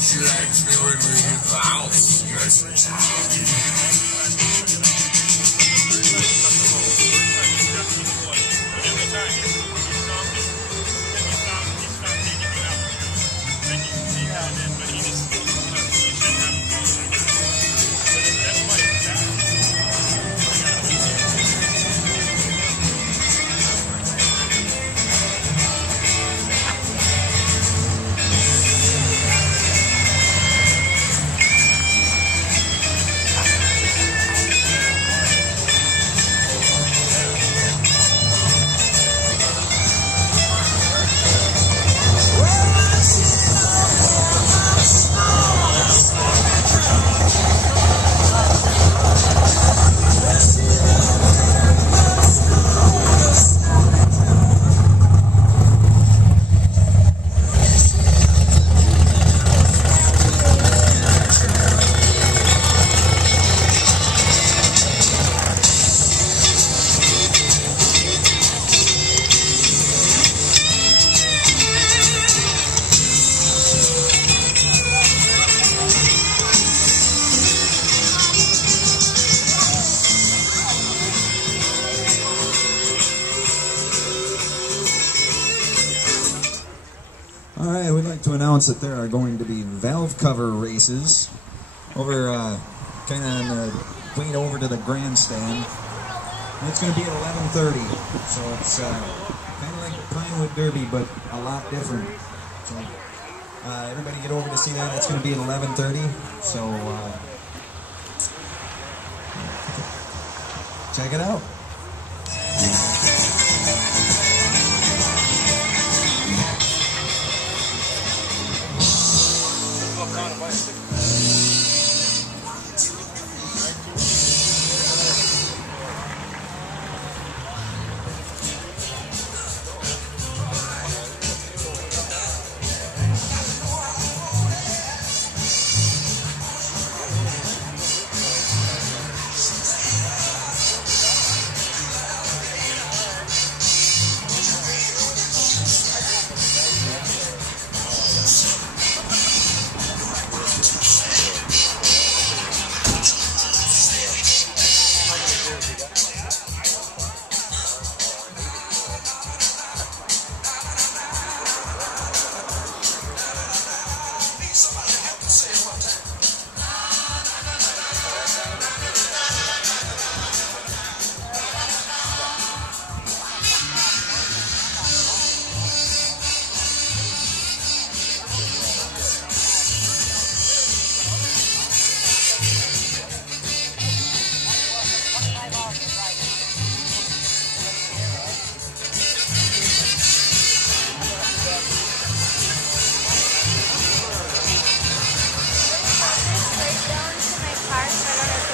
She likes me when we leave the house. Alright, we'd like to announce that there are going to be valve cover races over, kind of on the way over to the grandstand. And it's going to be at 11:30, so it's kind of like Pinewood Derby, but a lot different. So, everybody get over to see that. It's going to be at 11:30, so check it out.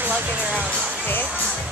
Lug it around, okay?